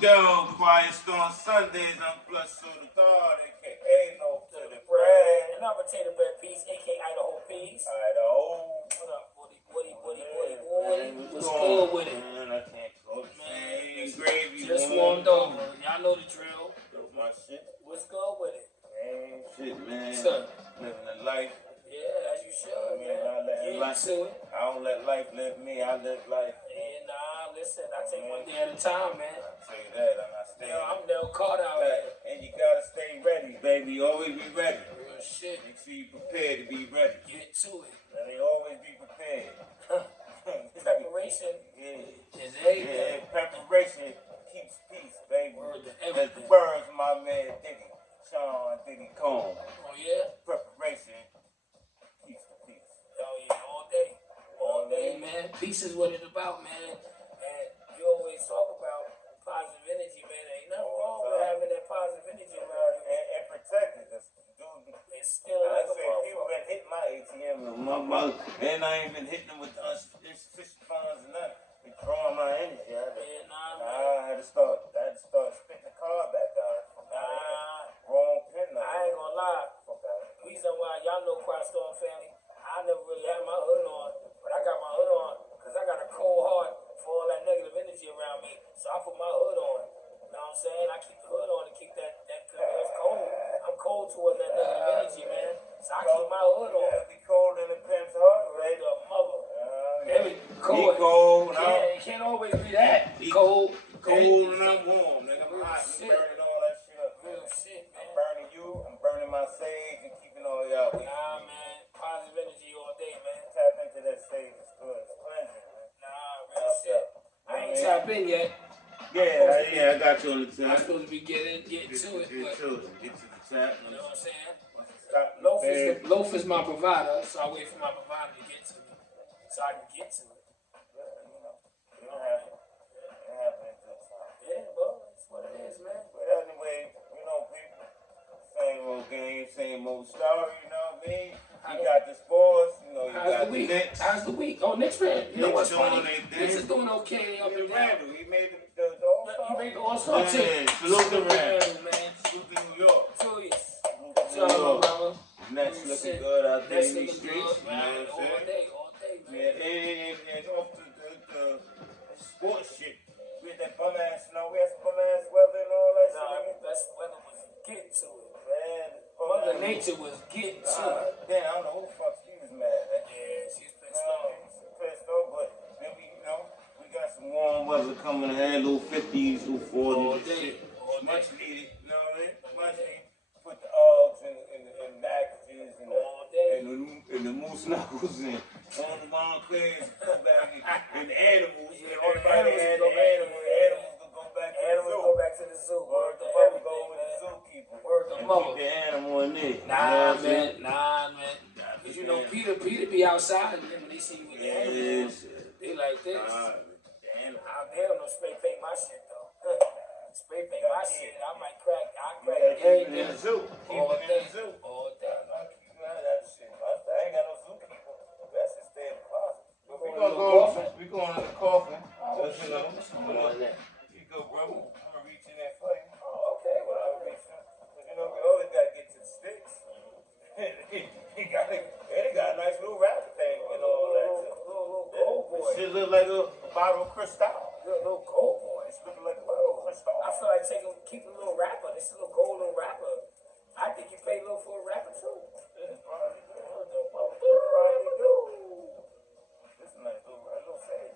Go, Quiet Storm Sundays, I'm plus to the God, aka no to the bread. And I'm Potato Bread Peace, aka Idaho Peace. Idaho. What up, Woody? What's good with it? Man, I can't close. Man, gravy. Just warmed over. Y'all know the drill. That's my shit. What's good with it? Man, shit, man. What's up? Living the life. Yeah, as you should, man. Get to it. I don't let life live me, I live life. Yeah, nah, listen, I take one day at a time, man. I say that, and I stay. I'm Nell Carter out here. And you gotta stay ready, baby. Always be ready. Real shit. Make sure you prepared to be ready. Get to it. And they always be prepared. Preparation is everything. Yeah, preparation keeps peace, baby. Word to That's everything. the words of my man Diddy, Sean Diddy Combs. Oh, yeah? Preparation keeps the peace. Oh, yeah, all day. All day, man. Peace is what it's about, man. And you always talk about positive energy, man. Ain't nothing wrong with having that positive energy around you. And protect it. Dude, it's still like I say, people been hitting my ATM and I ain't been hitting them with insufficient funds and nothing. They drawing my energy. I had to start spitting the card back out. Wrong pin. I ain't gonna lie. Reason why y'all know Quiet Storm family, I never really had my hood on, but I got my hood on because I got a cold heart for all that negative energy around me. So I put my hood on. You know what I'm saying? I keep the hood on to keep that cause it's cold. I'm cold towards that negative energy, man. So I keep my hood on. Yeah, be cold in the pimp's heart, right? The mother. Cold. Be cold. It can't always be that. Cold and I'm warm, nigga. I'm hot. I'm burning all that shit up. Real shit, man. I'm burning you. I'm burning my sage and keeping all y'all. Nah, man. Positive energy all day, man. Tap into that sage. It's good. It's cleansing, man. Nah, real shit. I ain't tap in yet. Yeah, I got you on the tap. I'm supposed to be getting to it. Get to the tap. You know what I'm saying? Loaf is my provider, so I wait for my provider to get to me, so I can get to it. You don't have it. Yeah, well, that's what it is, man. But anyway, people, same old game, same old story, you know what I mean? You got the sports, you got the Knicks. How's the week? Oh, Knicks fan. You know what's funny? Knicks is doing okay up and down. He made the All-Star. He made the All-Star team. Salute the Rams, man. Salute to New York. So, Nets looking good out there in these streets. Streets, man. All day, man. Yeah, and off the sports shit. We had that bum ass snow. We had some bum ass weather and all that shit. That weather was getting to it. Man, Mother Nature was getting to it. Damn, I don't know who the fuck she was mad at. Yeah, she's pissed off. But then we got some warm weather coming ahead, little 50s, little 40s. All day. Much needed, you know what I mean? Much needed. Put the Uggs and packages and the moose knuckles and on the Montclairs come back and the animals. Yeah, everybody had the animals. Animals go back to the zoo. Word to everything, go with man. the zookeeper. Word to mother. Keep the animal in there. Nah, man. Cause you know Peter be outside and then when they see you with the animals, they like this. I don't know spray paint my shit though. Spray paint my shit. I might crack. I crack everything. In the zoo. All day. That shit. I ain't got no zookeeper. That's just stay in the closet. We going to the coffin. Just, you go, brother. I'm gonna reach in there for you. Oh, okay. Well, I'm reaching. We always gotta get to the sticks. He got a nice little rabbit thing and all that. Little gold boy. Shit look like a bottle of Cristal. Little gold boy. It's looking like a bottle of Cristal. I feel like keep a little rapper. This is a little gold little rapper. I think you pay a little for a rapper too. Yeah, probably do. This is a nice little sage.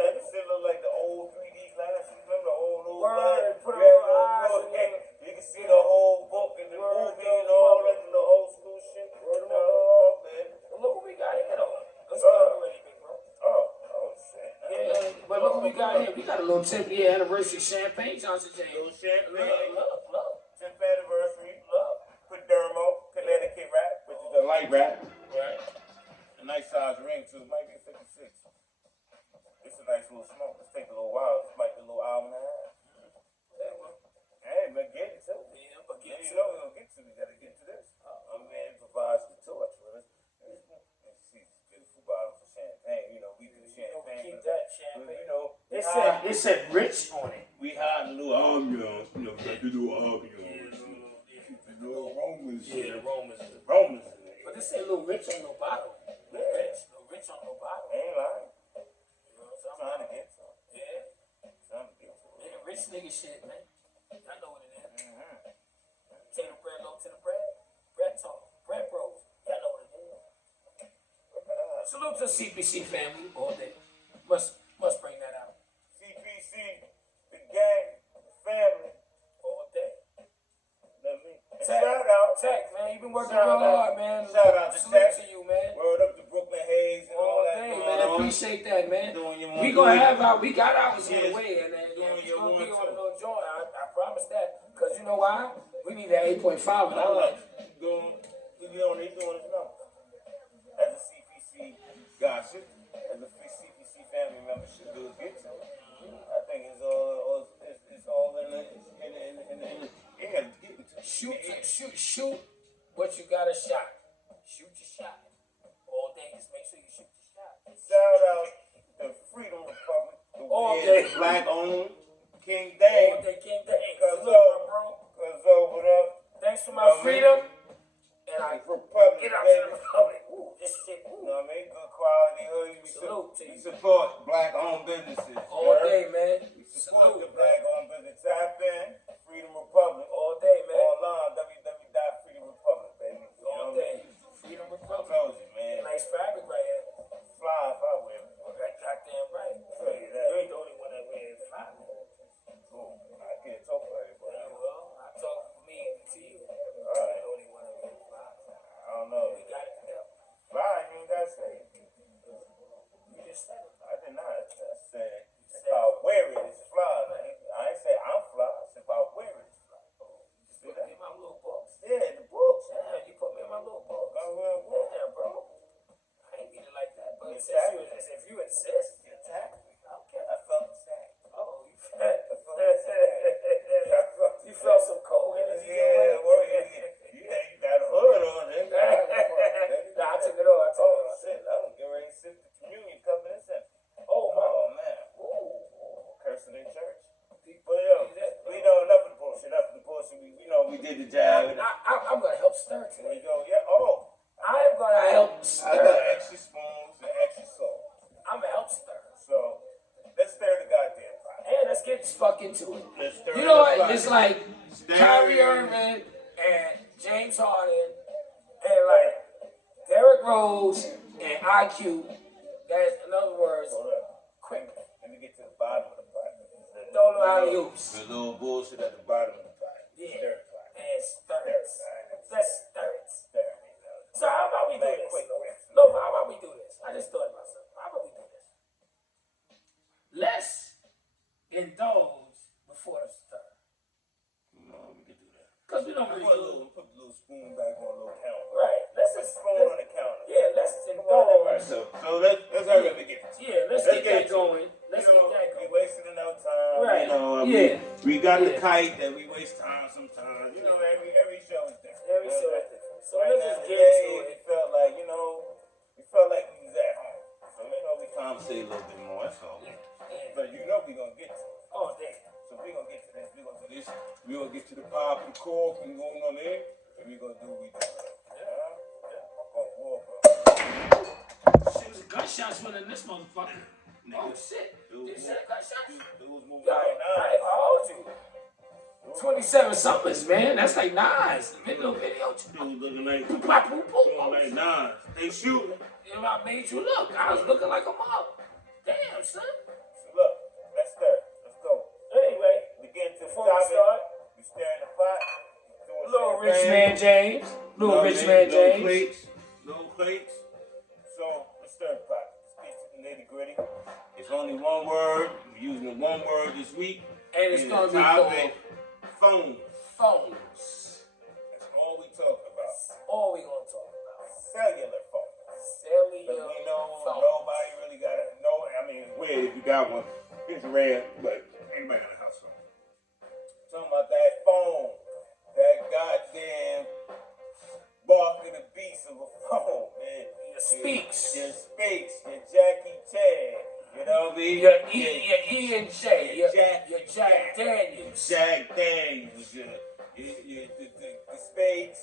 This shit look like the old 3D glasses. Remember the old glasses? Put on your eyes. You can see the whole book in the movie and all that, the old school shit. Look what we got here though. Let's go already, big bro. Oh shit. Yeah, but look what we got here. We got a little 10th year anniversary champagne, Johnson James. Little champagne. Look. 10th anniversary. Padermo, Connecticut rap, which is a light rap. Right. A nice size ring too. Might be 56. It's a nice little smoke. It's taking a little while. It might be a little hour and a half. Hey, but get it too. Yeah, but get you know we're gonna get to. We gotta get to this. My man provides the torch with us. Let's see this beautiful bottle of champagne. We do champagne. Keep that champagne. This It said rich on it. We had a little ambiance, you know, like the little ambiance. The little Romans. Yeah, the Romans. Romans. But this say little rich on the bottle. Little rich on the bottle. Ain't lying. You know what I'm Trying to get some. Yeah. Trying to get some. Yeah, rich nigga shit, man. I know what it is. Mm-hmm. Take the bread low to the bread. Bread talk. Bread bros. Y'all know what it is. Salute to CPC family all day. Must bring that out. CPC, the gang, the family, All day. let me. Tech, Shout out. Tech, man. You been working Shout real out. hard, man. Shout out to Salute Tech. to you, man. Word up to Brooklyn Hayes and all All that. day, going man. on. Appreciate that, man. Doing your We one gonna thing. have our, we got ours on the Yes. way, and then Doing it's your gonna be one on a too. little joint. I promise that, cause you know why? We need that 8.5 in our life. Doing his number. As a CPC gossip, as a CPC family member should do get to. I think it's all in the yeah, get it to. Shoot, but you got a shot. Shoot your shot. All day, just make sure you shoot your shot. Shout out the Freedom Republic, the All weird day. black owned King All Dane. day, King Dane. Cause Salute, my bro. what up? Thanks for my freedom. And I Republic, get out to baby. the Republic. Ooh, this shit. You Ooh. know what I mean? Good quality hoodie. Salute to We you. support black owned businesses. All you heard? day, man. We support the Salute, black man. owned business. Tap in, Freedom Republic. All day, man. Online, www.freedomrepublic, baby. You know All what I day. mean? Freedom I Republic. told you, man. Nice fabric right here. Fly if I wear it. Goddamn right. Tell you You that. ain't the only one that wears fly. Cool. I can't talk for everybody. Well, I talk for me to you. All You right. ain't the only one that wears fly. I don't know. We got it together. Fly, you ain't got to say it. You just said it. I did not. I said, if I wear it, it's fly. I ain't say I'm fly. I said, if I wear it, it's fly. Just put me in my little box. Yeah, the books. Yeah, you put me in my little box. I wear books. Yeah, bro. I ain't mean it like that, but You if you insist, You attacked me. okay. I felt the same. Oh, you felt you felt some cold energy. Yeah, well, you got a hood on it. Nah, I took it off. Oh, shit. I'm getting ready to sip the communion cup in a second. Oh, Oh, man. Ooh. Cursing in church. But yo, we know enough of the bullshit. Enough of the bullshit. We know we did the job. I'm gonna help stir There today. you go. Yeah. Oh, I am gonna help I stir. got extra spoons and extra salt. I'm gonna help stir. So let's stir the goddamn pot. And let's get fuck into it. Let's stir You know the what? pot. It's like Stir. Kyrie Irving and James Harden and like Derrick Rose and IQ. That's in other words, Hold up. quick. Let me get to the bottom of the pot. Don't know alley oops. The little bullshit at the bottom of the pot. Yeah. Stir the pot. And stir Stir it. it. Let's stir it. Stir it. So how about we do this? Quick. No, how about we do this? I just thought about something. How about we do this? Let's indulge before the stir. No, we can do that. Because we don't really do it. Put the little spoon back on a little counter. Right. Let's Put the just spoon on the counter. yeah, let's Alright, indulge. so let's hurry up and get it. Yeah, let's get that going. Let's You get know, that we going. wasting enough time. Right. You know, Yeah. we got the Yeah. kite that we waste time sometimes. You know, every show is different. Every You know, show is different. So right let's now just today, get to it. It felt like, you know, we felt like we was at home. So, you know, we conversate a little bit more. That's all. Yeah. But you know we gonna get to it. Oh, damn. So we gonna get to this. We gonna do this. We gonna get to the pop, the cork, and going on in, and we gonna do what we do. Shit, gunshots went in this motherfucker. Oh, shit. Did you say gunshots? Dudes moving Yo, right now. how old you? 27 summers, man. That's like Nas. Little video. Dudes looking like, Boop, bop, boop, boop. looking like Nas. They shooting. You know, I made you look. I was looking like a mom. Damn, son. So look, let's start. Let's go. Anyway, Begin to before we stop start, it. We stir in the pot. Doing little champagne. rich man James. Little rich man Little James. plates. Little plates. So let's stir the pot. Let's get to the nitty gritty. It's only one word. We're using the one word this week. And it's And going to the be topic, called phones. phones. That's all we talk about. All we going to talk about. Cellular phones. Cellular But we know phones. nobody really got it. No, I mean, it's weird if you got one. It's rare, but anybody got a house phone. Talking about that phone. That goddamn bark of the beast of a phone, man. Your speaks. Your Speaks, your Jackie Chan, You know what I mean? Your E and J. Your Jack Daniels. Jack Daniels. The spades,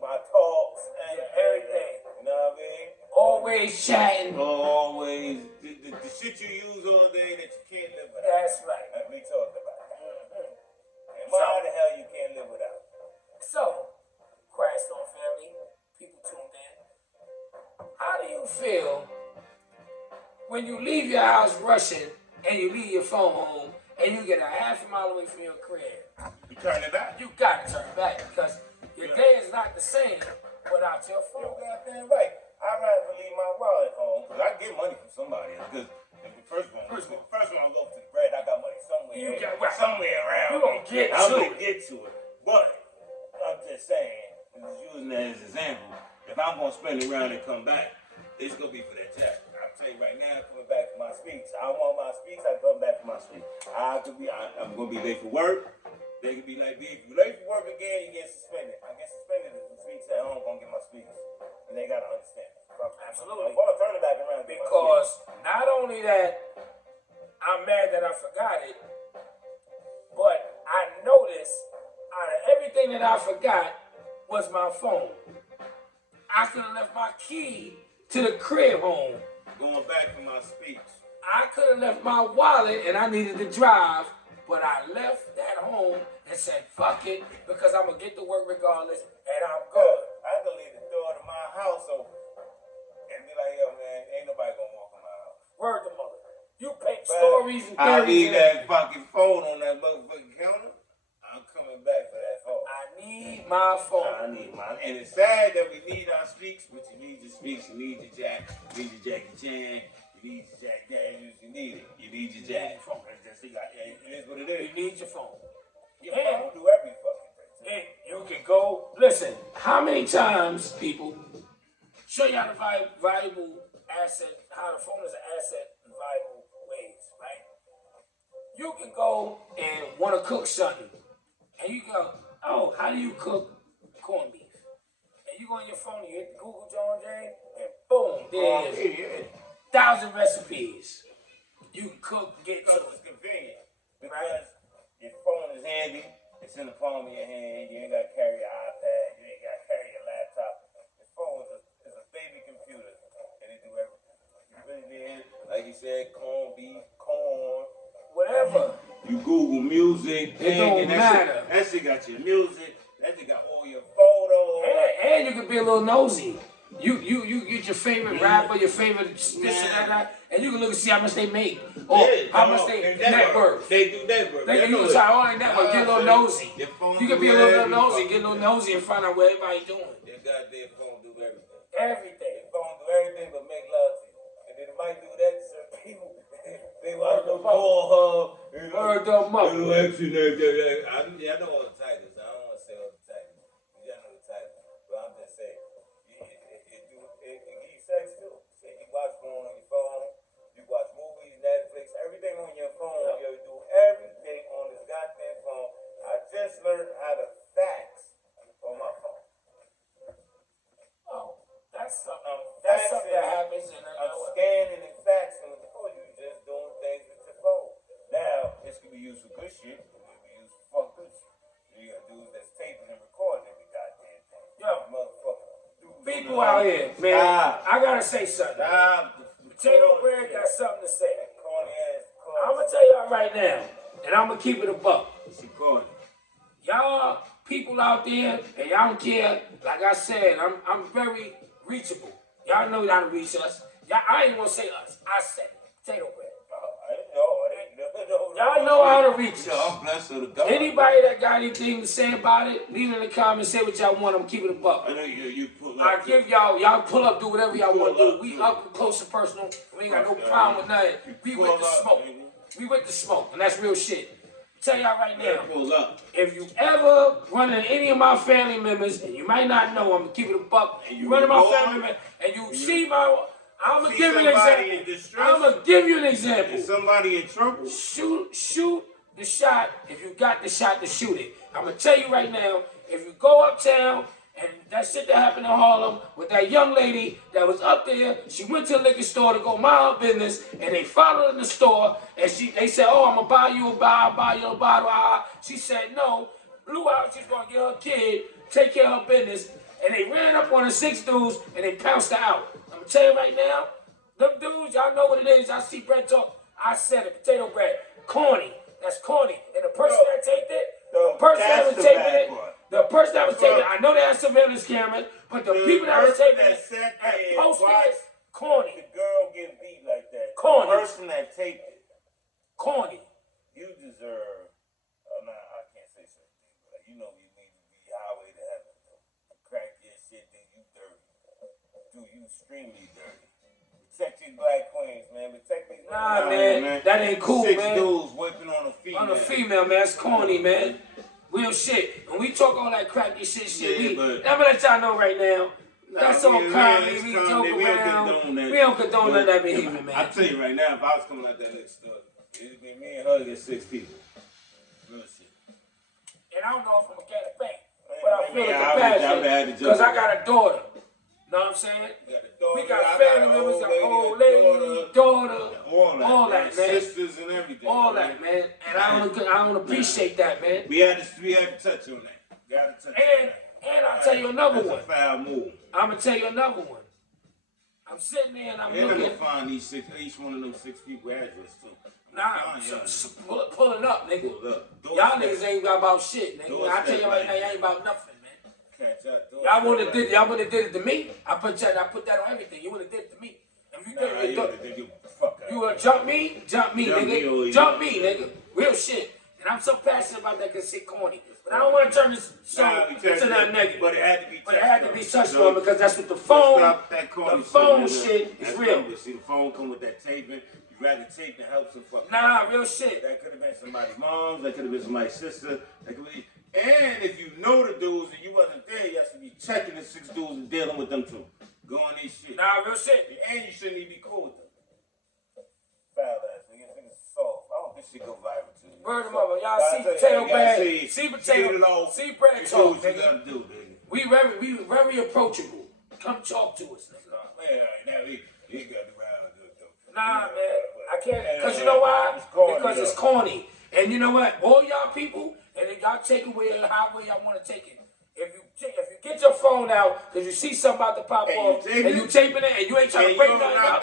my talks, and everything. You know what I mean? Always chatting. Always. The shit you use all day that you can't live without. That's right. We talked about that. And why the hell you can't live without? So, Crashstone family, people tuned in. How do you feel when you leave your house rushing and you leave your phone home and you get a half a mile away from your crib? You turn it back. You gotta turn it back because your day is not the same without your phone. You're goddamn right. I'd rather leave my wallet home because I get money from somebody. Because the first one I go to the bread, I got money somewhere. Somewhere around. You gonna get I'm to gonna it. get to it. But I'm just saying, just using that as an example, if I'm gonna spend it around and come back, it's gonna be for that jacket. I'll tell you right now, coming back for my speech. I want my speech, I come back for my speech. I'm gonna be late for work. They could be like, if you late for work again, you get suspended. I get suspended if the speech at home gonna get my speech. And they gotta understand. Absolutely. I'm gonna turn it back around. Because not only that, I'm mad that I forgot it, but I noticed out of everything that I forgot was my phone. I could have left my key to the crib home. Going back for my speech. I could have left my wallet and I needed to drive, but I left that home and said, fuck it, because I'm going to get to work regardless, and I'm good. I could leave the door to my house open and be like, yo, man, ain't nobody going to walk in my house. Word to mother. You paint stories and I theories. leave that fucking phone on that motherfucking counter. I'm coming back for that phone. I need my phone. I need mine. And it's sad that we need our speaks, but you need your speaks, you need your Jack, you need your Jackie Chan, you need your Jack Daniels, you need it. You need your Jack. Phone. It is what it is. You need your phone. Your phone will do every fucking thing. You can go, listen, how many times, people, show y'all the valuable asset, how the phone is an asset in valuable ways, right? You can go and want to cook something, and you go, oh, how do you cook corned beef? And you go on your phone, you hit Google John Jane, and boom, there's 1,000 recipes. You can cook, get to Because it's convenient. Because your phone is handy, it's in the palm of your hand, you ain't got to carry your iPad, you ain't got to carry your laptop. The phone is a baby computer, and it do everything. You put it in, like you said, corned beef, corn, whatever. You Google music, it don't matter. That shit got your music, that shit got all your photos. And you can be a little nosy. You get your favorite rapper, your favorite this and that, and you can look and see how much they make or how much they net worth. They do net worth. You can try all their network, get a little nosy. You can be a little nosy, get a little nosy and find out what everybody doing. Your goddamn phone do everything. Everything. Your phone do everything but make love to you. And then it might do that to certain people. They want to call her. Word the mother. I know all the titles. I don't want to say all the titles. You know the titles. But I'm just saying. It gives sex too. You watch porn on your phone. You watch movies, Netflix, everything on your phone. You do everything on this goddamn phone. I just learned how to fax on my phone. Oh, that's something. That's something that happens. I'm scanning and faxing with the phone. You just doing things with your phone. Now, this can be used for good shit. It can be used for fuck good shit. You got dudes that's taping and recording every goddamn thing. Yo, motherfucker. People out here, man. I gotta say something. Potato Bread got something to say. I'm gonna tell y'all right now, and I'm gonna keep it a buck. Y'all people out there, and y'all don't care. Like I said, I'm very reachable. Y'all know how to reach us. I ain't gonna say us. I said it. Potato Bread. Y'all know how to reach us. Anybody that got anything to say about it, leave it in the comments. Say what y'all want. I'm keeping it a buck. I know you pull up. I give y'all pull up, do whatever y'all want to do. We up close and personal. We ain't got no problem with nothing. We with the smoke. We with the smoke, and that's real shit. Tell y'all right now, if you ever run into any of my family members, and you might not know, I'm gonna keep it a buck. You run into my family members, and you see my. I'm gonna give you an example. I'm gonna give you an example. Is somebody in trouble? Shoot the shot. If you got the shot to shoot it. I'm gonna tell you right now. If you go uptown And that shit that happened in Harlem with that young lady that was up there, she went to the liquor store to go mind her business, and they followed her in the store, and they said, oh, I'm gonna buy you a bottle. She said no, blew out, she's gonna get her kid, take care of her business, and they ran up on the 6 dudes, and they pounced her out. I'm gonna tell you right now, them dudes, y'all know what it is, I see bread talk, I said it, potato bread, corny, that's corny, and the person that taped it, the person that was taping it, I know they had surveillance cameras, but the people that was taping it and posting it, corny. The girl get beat like that. Corny. The person that taped it, corny. You deserve, I can't say certain things, but you know you need to be highway to heaven. Crack your shit, then you dirty. Do you extremely dirty. Protect these black queens, man. Protect these man. That ain't cool, 6 man. 6 dudes whipping on a female. On a female, man. That's corny, man. Real shit. When we talk all that cracky shit, I'm gonna let y'all know right now. That's all comedy. We joke around. We don't condone none of that behavior, man. I tell you right now, if I was coming out that next store, it'd be me and her against 6 people. Real shit. And I don't know if I'm a cat of fact, but I feel the compassion because I got a daughter. Know what I'm saying? We got family members, got old lady, daughter, all that, man. Sisters and everything. All that, man. And I don't appreciate that, man. We had to touch on that. And I'll tell you another one. That's a foul move. I'm gonna tell you another one. I'm sitting there and I'm looking. I'm gonna find each one of them 6 people address too. Nah, pulling up, nigga. Y'all niggas ain't got about shit, nigga. I tell you right now, y'all ain't about nothing, man. Y'all wouldn't have did it to me. I put that on everything. You would have did it to me. If you did it, you would jump me, nigga. Jump me, nigga. Real shit. And I'm so passionate about that because it's corny. But I don't want to turn this show into that negative. But it had to be touched on because that's what the phone shit is real. See, the phone come with that taping. You rather tape than help some fucking. Nah, real shit. That could have been somebody's mom. That could have been somebody's sister. That could be. And if you know the dudes and you wasn't there, you have to be checking the 6 dudes and dealing with them too. Go on these shit. Nah, real shit. And you shouldn't even be cool with them. Foul ass nigga. Niggas soft. I hope this shit go viral too. Word of mother. Y'all see potato bag. See potato. See bread talk, nigga. Do, we very approachable. Come talk to us, nigga. Man, now he got the round though. Nah, man. I can't. Because you know why? Because it's corny. And you know what? All y'all people, and then y'all take it however y'all want to take it. If you get your phone out because you see something about to pop off and you taping it and you ain't trying to break nothing up,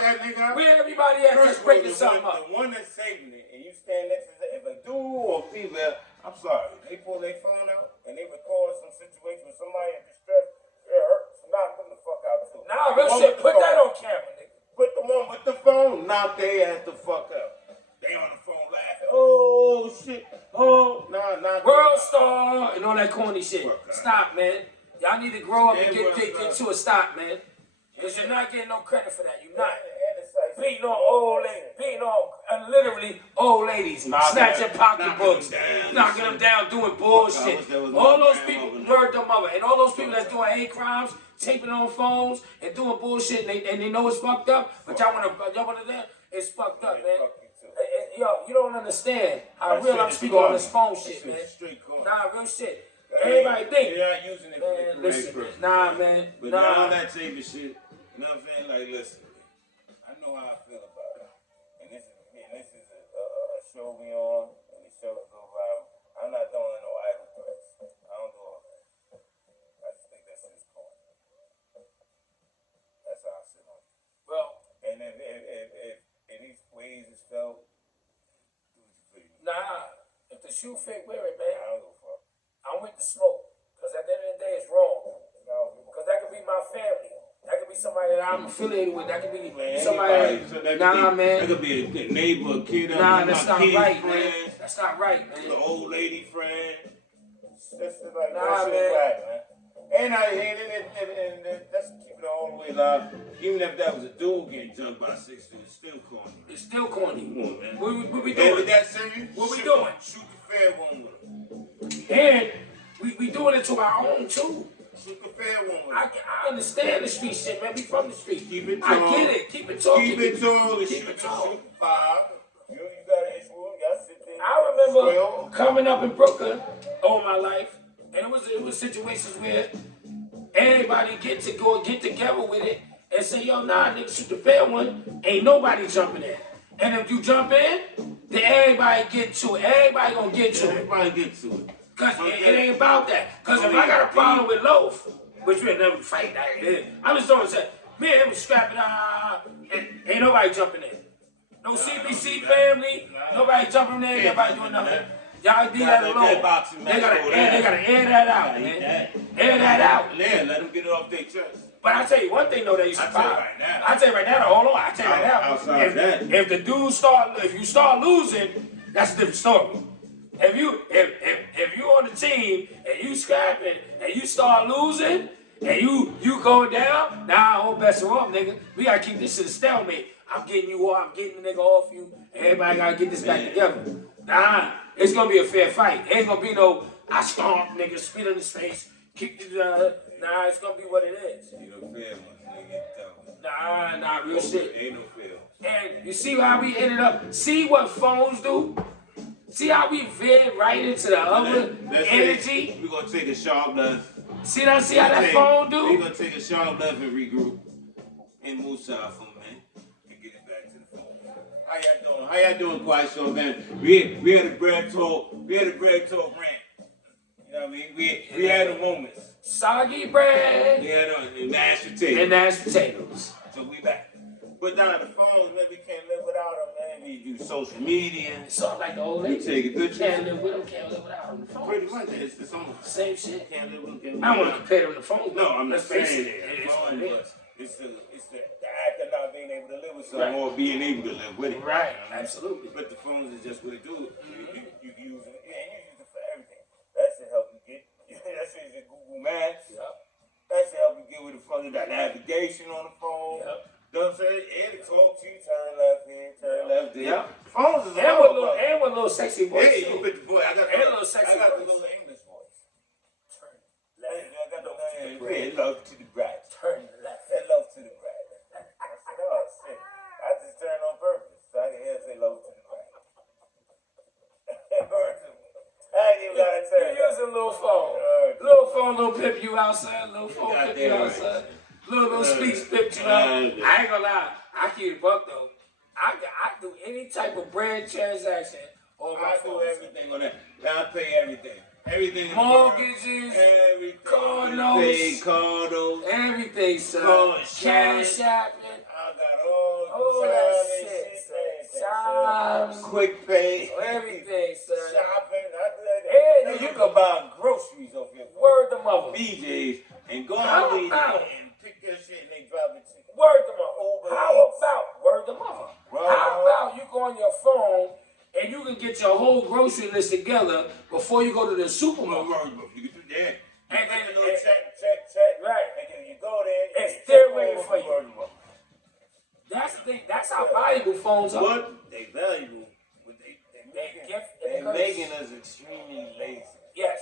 where everybody at just breaking something up? The one that's saving it and you stand next to it, if a dude or a female, I'm sorry, they pull their phone out and they record some situation with somebody in distress, it hurts. Knock them the fuck out too. Nah, real shit. Put that on camera, nigga. Put the one with the phone, knock their ass the fuck out. They on the phone laughing. Oh shit. Oh, nah. World star and all that corny shit. Stop, man. Y'all need to grow up and get into a stop, man. Because you're not getting no credit for that. You're not. Beating on old ladies. Beating on literally old ladies. Snatching pocketbooks. Knocking them down, doing bullshit. All those people, word their mother. And all those people that's doing hate crimes, taping on phones, and doing bullshit, and they know it's fucked up, but y'all want to it's fucked up, man. Yo, you don't understand how real I'm speaking on this phone shit, man. Nah, real shit. Everybody think. They're not using it for the correct person. Nah, man. But now that taping shit, you know what I'm saying? Like, listen, I know how I feel about it. And this is a show we on, and the show go viral. I'm not doing no idle threats. I don't do all that. I just think that shit's corny. That's how I sit on it. Well, and if these ways is felt, nah, if the shoe fit, wear it, man. I don't give a fuck. I'm with the smoke. Because at the end of the day, it's wrong. Because that could be my family. That could be somebody that I'm affiliated with. That could be somebody. Man. That could be a neighbor, a kid. Nah, that's not right, man. That's not right, man. An old lady friend. Sister, like, nah, man. Black, man. And let's keep it all the way live. Even if that was a dude getting jumped by 6 dudes, it's still corny. It's still corny. Come on, man. What we doing? With that serious? What we doing? Shoot the fair one with him. And we doing it to our own too. Shoot the fair one with him. I understand the street shit, man. We from the street. Keep it tall. I get it. Keep it tall. Keep it tall. Keep it tall. Shoot 5. You got an issue. Y'all sit there. I remember coming up in Brooklyn all my life, and it was situations where everybody get together with it and say, yo, nah, nigga, shoot the fair one. Ain't nobody jumping in. And if you jump in, then everybody get to it. Everybody gonna get to it. Everybody get to it. Cause it ain't about that. Cause if I got a problem with Loaf, which we'll never fight that, I'm just throwing say, me and him was scrapping, and ain't nobody jumping in. No CBC family, nobody jumping in, nobody doing nothing. Y'all leave that alone. They gotta air that out, man. Air that out. Yeah, let them get it off their chest. But I tell you one thing though that you should buy. I tell you right now, hold on. I tell you right now. Outside that, if the dudes if you start losing, that's a different story. If you on the team and you scrapping and you start losing and you go down, nah, all bets are off, nigga. We gotta keep this shit a stalemate. I'm getting you off, I'm getting the nigga off you. Everybody gotta get this back together. Nah, it's gonna be a fair fight. It ain't gonna be no I stomp nigga, spit in his face, kick the nah, it's gonna be what it is. Ain't no fair ones, nigga. Nah, real shit. Ain't no fair. And you see how we ended up? See what phones do? See how we veered right into the other energy? We're gonna take a sharp left. See how that phone do? We're gonna take a sharp left and regroup and move south for a minute and get it back to the phone. How y'all doing, Quiet Show, man? We had a bread talk. We had a bread talk rant. You know what I mean? We had the moments. Soggy bread. We had mashed potatoes. And mashed potatoes. So we back. But now the phones, man, we can't live without them, man. We do social media. It's all like the old lady. Take a good Can't live with them, can't live without them. The phones. Pretty much, it's almost same shit. Can't live with them. I don't want to compare them to phones. No, I'm not saying it. It's the act of not being able to live with someone or being able to live with it. Right, absolutely. But the phones is just what it do. You can use it, and you use it for everything. That should help you get. That should use Google Maps. Yep. That should help you get with the phone. You got navigation on the phone. Yep. You know what I'm saying? It'll talk to you, turn left here, turn left there. Yep. Phones is and with a little sexy voice. Hey, you put the voice. I got a little sexy I got voice. the little English voice. Turn left. I got the love to the right. Turn left. Say love to the right. I said, oh shit. I just turned on purpose so I can hear it say love to the right. I ain't even gotta turn. You use a little phone. Little phone, little pip you outside. Little phone pip you outside. Little speech pip you out. I ain't gonna lie. I keep it buck though. I do any type of brand transaction on my phone. I do everything on that. I pay everything. Everything. Mortgages, everything. car notes, everything, son. Cash shopping. I got all that shit. Jobs, quick pay, everything, son. Shopping. I do that. You can buy groceries off your word to mother. BJ's and go out and pick your shit and they drop it to you. Word to mother. How about word to mother? How about you go on your phone and you can get your whole grocery list together before you go to the supermarket? You can do that. And then a little check. Right. And then you go there. It's still waiting for you. That's the thing. That's how valuable phones are. What? They valuable. But they're making us extremely lazy. Yes.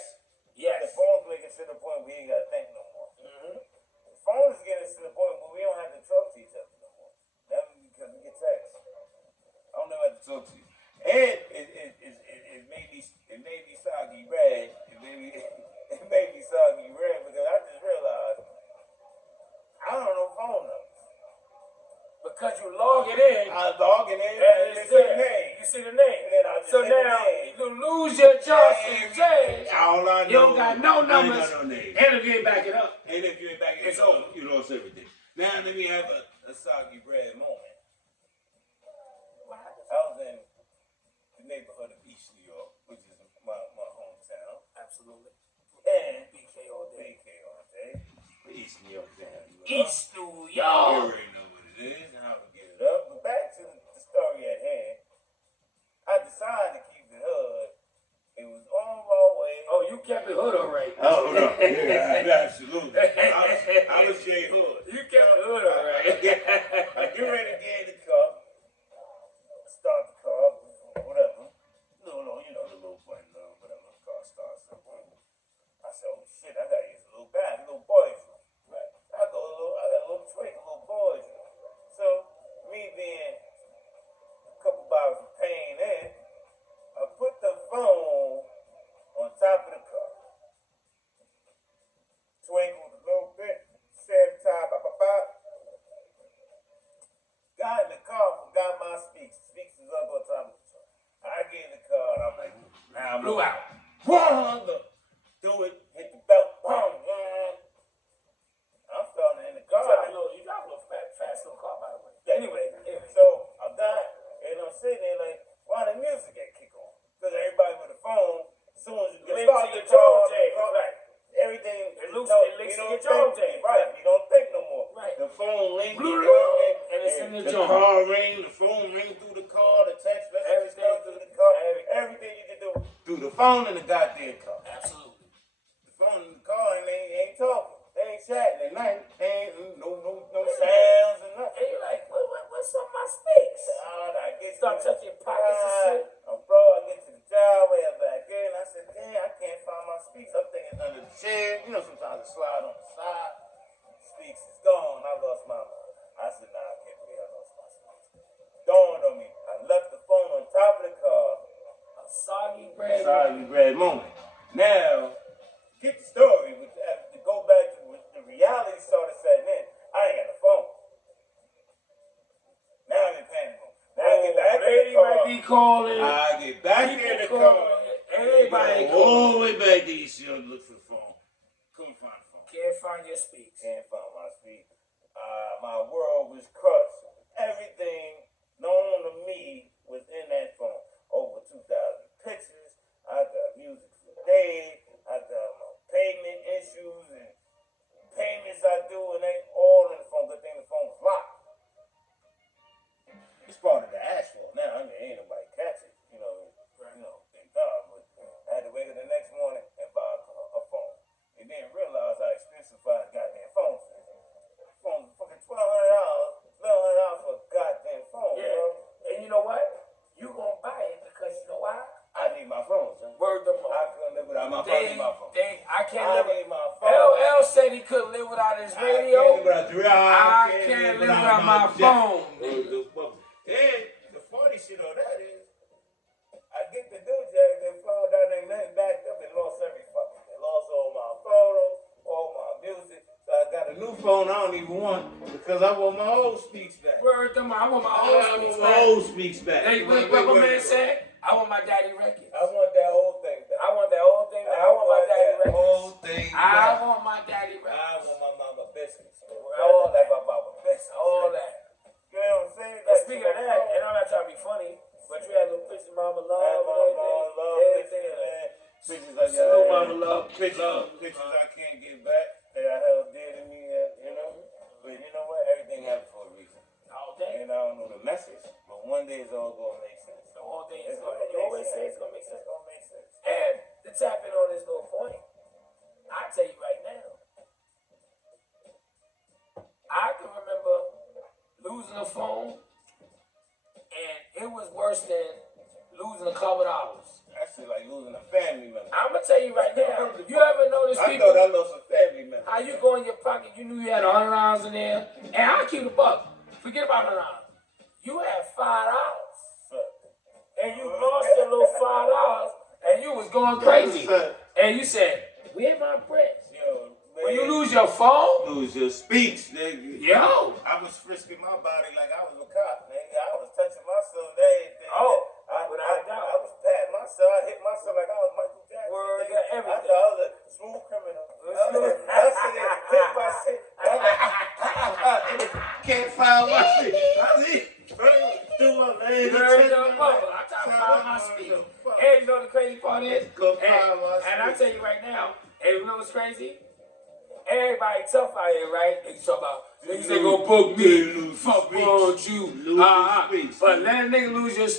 The phones make it to the point we ain't got to think no more. The phones get us to the point where we don't have to talk to each other no more. That's because we get text. I don't know how to talk to you. And it made me soggy red. It made me soggy red because I just realized I don't know phone numbers. Because you log it in. I log it in and it's the name. You see the name. And then I just so now you lose your Johnson James. All I know. You don't got no numbers. I ain't got no name. And if you ain't back it up. And if you ain't back it up, it's over. You lost everything. Now let me have a soggy bread moment. I was in the neighborhood of East New York, which is my hometown. Absolutely. And BK all day. East New York down. East New You York. already know what it is and how to get it up. But back to the story at hand. I decided to keep the hood. It was on my way. Oh, you kept the hood all right. Oh, no. Yeah, absolutely. I was J Hood. You kept the hood all right. I get ready to get in the car. Start the car, whatever. No, you know, the little button, whatever. The car starts up. I said, oh shit, I gotta use a little bath, a little boys room. Right. I got a little twink, a little boys room. So, me being a couple bottles of pain in, I put the phone on top of the car. Twinkled a little bit. Blew out. Do it, hit the belt, I'm starting in the car. You drive a little fast little car, by the way. Anyway. So I'm done, and I'm sitting there like, why the music get kick on? Because everybody with a phone, as soon as you get started, your jaw jam. Right. Everything It links to your jaw jam. Right. You don't think no more. Right. The phone rings, and it's in your jaw. The car ring, the phone ring through the car, the text messages come through the car, everything you can do through the phone in the goddamn car. Absolutely. The phone in the car and they ain't talking, they ain't chatting at night, ain't no sounds and nothing. And you're like, what's on my speaks? I get Start touching your pockets and shit. I get to the job, way back in, I said, damn, I can't find my speaks. I'm thinking under the chair. You know, sometimes it slide on the side. Speaks is gone. I lost my mind. I said, nah, I can't believe I lost my speaks. Dawned on me. I left the phone on top of the car. A soggy bread moment. Now, get the story. To go back to the reality started setting in. I ain't got a phone. Now I'm in panic mode. Now I get back in the car. Might be calling. I get back in the car. Everybody go all the way back there. You see, look for the phone. Couldn't find the phone. Can't find your speaks. Can't find my speak. My world was crushed. Everything known to me was in that phone. Over 2,000 pictures. I got music for days. I got my payment issues and payments I do, and they all in the phone. Good thing the phone was locked. It's part of the asphalt now. I mean, ain't nobody catch it. Thank God. But I had to wake up the next morning and buy a phone. And then realize how expensive a goddamn phone is. Phone fucking $1,200 for a goddamn phone, yeah. Bro. And you know what? You gonna buy it because you know why? I need my phone, son. Word of mouth. I couldn't live without my phone. I need my phone. I can't live. I need my phone. LL said he couldn't live without his radio. I can't live without my phone. And the funny shit on that is, I get the new jack, they found out ain't nothing backed up and lost every fucking. They lost all my photos, all my music. So I got a new phone I don't even want because I want my old speaks back. Word them, I want my old speaks back. Hey, what my man said? I want my daddy records. I want that whole thing back. I want that whole thing back. I want my daddy records. Whole thing back. I want my daddy records. I want my mama biscuits. I want that my mama biscuits. All that. You know what I'm saying? And speaking of that, and I'm not trying to be funny, but you had little pictures of Mama Love and everything. Pictures like Salute Mama Love. Pictures I can't get back that I held dear to me, But you know what? Everything happens for a reason. All day. And I don't know the message, but one day it's all going to make sense. All day it's going to make sense. You always say it's going to make sense. It's going to make sense. And to tap in on this little point, I tell you right now, I can remember losing a phone, and it was worse than losing a couple dollars. That's like losing a family member. I'm gonna tell you right now. You ever notice people? I thought I lost a family member. How you go in your pocket? You knew you had $100 in there, and I'll keep the buck. Forget about $100. You had $5, and you lost your little $5, and you was going crazy, and you said, "Where my bread?" When you lose your phone, lose your speech, nigga. Yo, I was frisking my body like I was a cop, nigga. I was touching myself and everything. Without a doubt. I was patting myself. I hit myself like I was Michael Jackson. Word to everything. I thought I was a smooth criminal. I said, hit my shit. Can't find my shit. I see. Do my leg. I try to find my speech. And you know the crazy part is, and I tell you right now, and you know what's crazy? Everybody tough out here, right? They talk about niggas ain't gonna book me. Fuck you. But let a nigga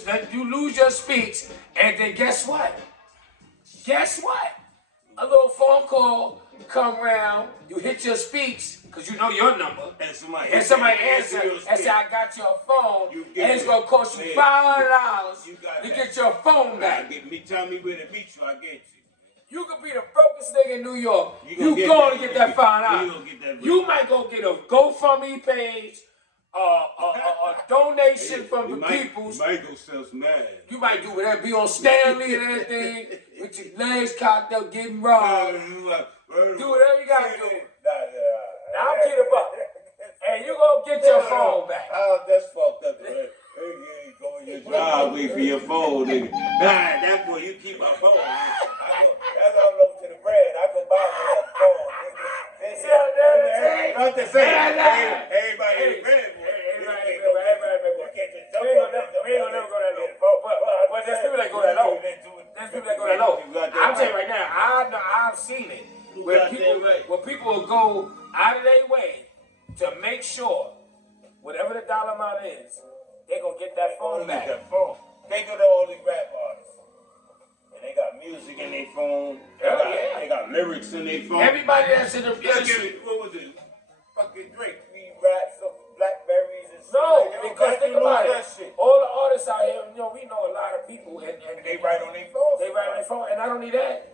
let you lose your speech, and then guess what? A little phone call come round, you hit your speech, cause you know your number, and somebody answer and say, I got your phone, and it's gonna cost you $500 to get your phone back. Tell me where to meet you, I get you. You could be the brokest nigga in New York. You going to get that $5. You might go get a GoFundMe page, a donation from the people. You might go sell some ads. You might do whatever, be on Stanley and everything, with your legs cocked up, getting robbed. Do whatever you gotta do. Now I'm $1. And you gonna get your phone back. That's fucked up. go in your driveway for your phone, nigga. Nah, that boy, you keep my phone. That's how I'm over to the bread. I go buy me that phone, nigga. Not the same. Everybody in the bread, boy. You can't just jump on that. We ain't gonna never go that low. But there's people that go that low. There's people that go that low. I'm telling you right now, I've seen it. Where people will go out of their way to make sure whatever the dollar amount is, they're gonna get that phone back. They go to all these rap artists. And they got music in their phone. They got lyrics in their phone. Everybody that's in the industry. What was it? Fucking Drake. We raps of Blackberries and shit. No, because think about it. All the artists out here, we know a lot of people and they write on their phone. They write on their phone, and not only that,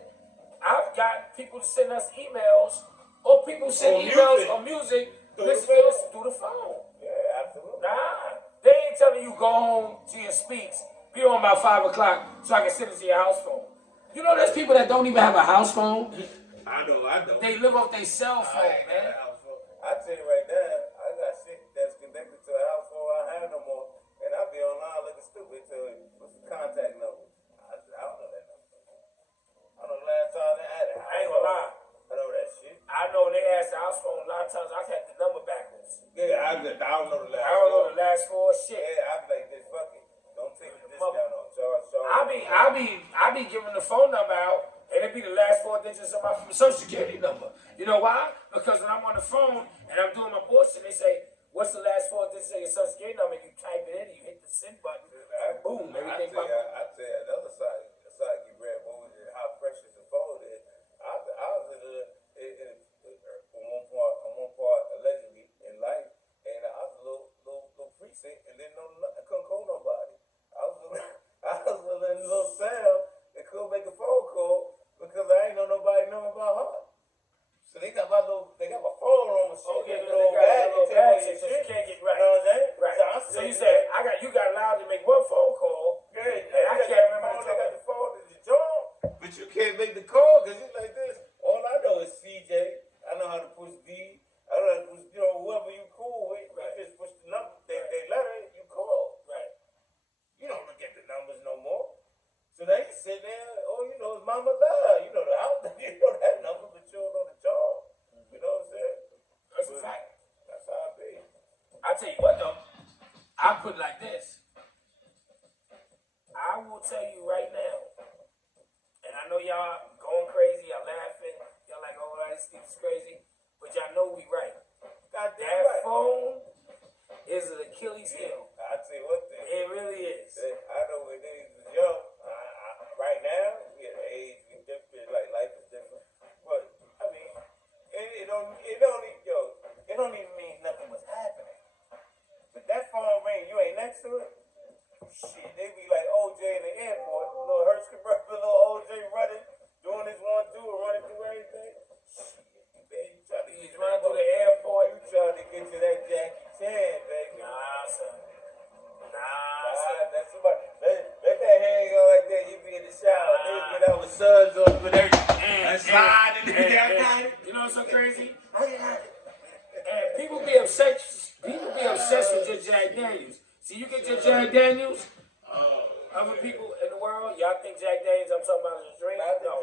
I've got people to send us emails, or people send emails or music, listen to us through the phone. Yeah, absolutely. Nah, they ain't telling you go home to your speaks, be on by 5 o'clock so I can send it to your house phone. You know, there's people that don't even have a house phone. I know. They live off their cell phone, man. I tell you right now, I got shit that's connected to a house phone I have no more, and I be online looking stupid to what's the contact number. I don't know that number. I know the last time they had it. I ain't gonna lie. I know that shit. I know when they ask the house phone, a lot of times I've had the number backwards. Yeah, I don't know the last. I don't know the last four shit. Yeah, I be like this. Fuck it. Don't take the discount on charge. I be giving the phone number out, and it be the last 4 digits of my social security number. You know why? Because when I'm on the phone and I'm doing my bullshit, they say, "What's the last 4 digits of your social security number?" And you type it in, and you hit the send button, and boom, everything. I tell you another side you read. What was it? How precious the phone is. I was on one part allegedly in life, and I was a little precinct, and didn't know I couldn't call nobody. I was a little Sam that couldn't make a phone call because I ain't know nobody know about her. So they got my phone on my shit. Oh yeah, they got a little bag, so you can't get right. You know what I'm saying? Right. So you said you got allowed to make one phone call. Yeah, and I can't remember. I got the phone to the job, but you can't make the call because it's like this. All I know is CJ. I know how to push D. I know how to push, whoever you cool with. Right. You just push the number. They letter, you call. Right. You don't look at the numbers no more. So they sit there. It's Mama Love. You know the house. You know that number, but you don't know the job. You know what I'm saying? That's a fact. That's how it be. I tell you what though, I put it like this. I will tell you right now, and I know y'all going crazy, y'all laughing, y'all like, oh, this is crazy, but y'all know we right. That right. phone is an Achilles heel. I tell you what, it really is. I know when they was young. Right now, age is different, like life is different. But I mean, it don't even mean nothing was happening. But that phone ring, you ain't next to it. Shit, they be like OJ in the airport, little Hertz convertible, little OJ running, doing his 1-2 or running through everything. Shit, baby, he's running through the airport. You trying to get to that Jackie Chan, baby? Nah, son. That's somebody. Let that hand go like that. You be in the shower. They get out with suds on with everything. And slide in there. You know what's so crazy? And people be obsessed with your Jack Daniels. See, you get your Jack Daniels. Other people in the world, y'all think Jack Daniels, I'm talking about a drink? No,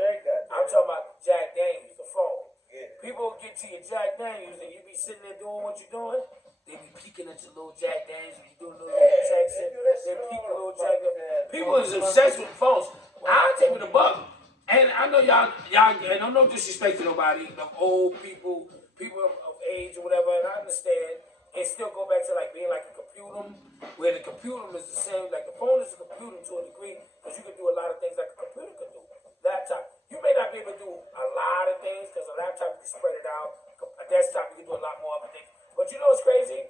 I'm talking about Jack Daniels, the phone. Yeah. People get to your Jack Daniels and you be sitting there doing what you're doing. They be peeking at your little Jack Daniels when you doing little Jack shit. They peek a little Jack Daniels. People is obsessed with phones. I'll take it a buck. And I know y'all, and I'm no disrespect to nobody, the old people of age or whatever, and I understand. It still go back to like being like a computer, where the computer is the same, like the phone is a computer to a degree, because you can do a lot of things like a computer can do. Laptop, you may not be able to do a lot of things, because a laptop you can spread it out. A desktop you can do a lot more other things. But you know what's crazy?